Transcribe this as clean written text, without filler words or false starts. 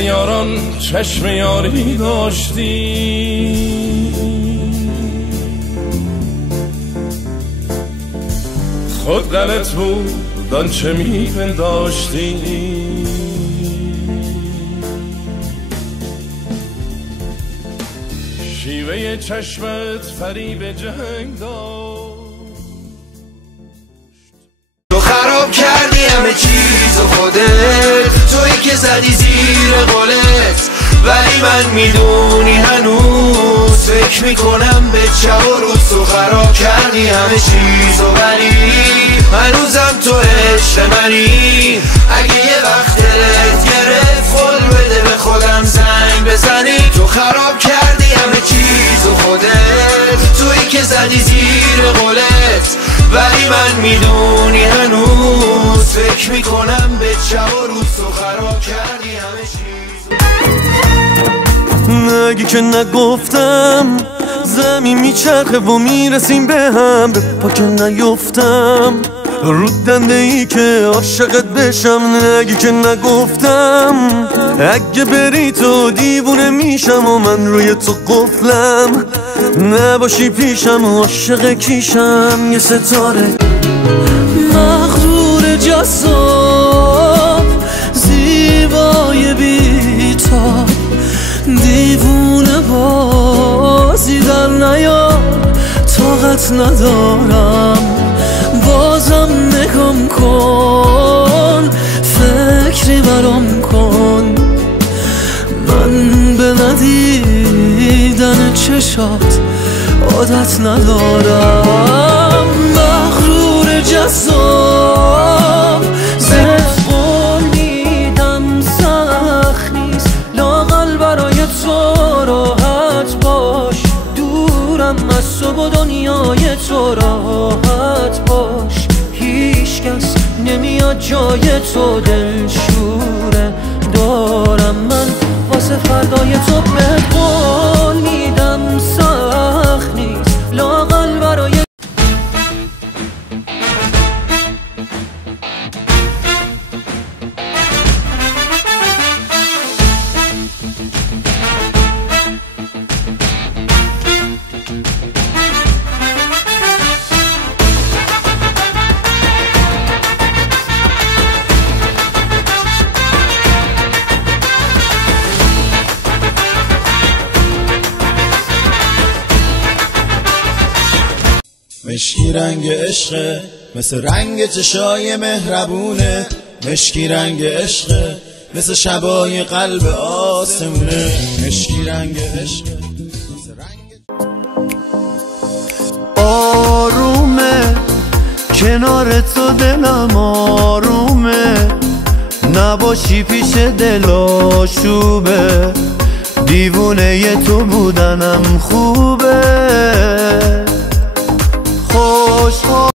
یاران چشم یاری داشتی، خود غلط بود آنچه میپنداشتی. شیوه چشمت فریب جنگ داشت. تو خراب کردی همه چیز و خودت، تویی که زدی زیر قولت، ولی من میدونی هنوز فکر میکنم به چه و روز. تو خراب کردی همه چیز و ولی هنوزم تو عشق منی. اگه یه وقت دلت گرفت قول بده به خودم زنگ بزنی. تو خراب کردی همه چیز و خودت، تویی که زدی زیر قولت، ولی من میدونی هنوز فکر میکنم به چه و روز. تو خراب کردی همه چیز. نگی که نگفتم زمین میچرخه و میرسیم به هم، به پا که نیفتم رو دنده ای که عاشقت بشم. نگی که نگفتم اگه بری تو دیوونه میشم و من روی تو قفلم. نباشی پیشم عاشق کیشم، یه ستاره مغرور جذاب زیبای بی‌تاب، دیوونه بازی در نیار. طاقت ندارم بازم نگام کن، فکری برام کن. من به ندیدن چشات عادت ندارم. مغرور جذاب قول میدم سخت نیست، لااقل برای تو راحت باش. دورم از تو و دنیای تو راحت باش. هیچ کس نمیاد جای تو، دلشوره دارم من واسه فردای تو. بهت قول میدم سخت نیست، لااقل برای مشکی رنگ عشقه، مثل رنگ چشای مهربونه. مشکی رنگ عشقه، مثل شبای قلب آسمونه. مشکی رنگ عشقه، مثل رنگ آرومه کنار تو دلم آرومه. نباشی پیش دل آشوبه، دیوونه ی تو بودنم خوبه. خوش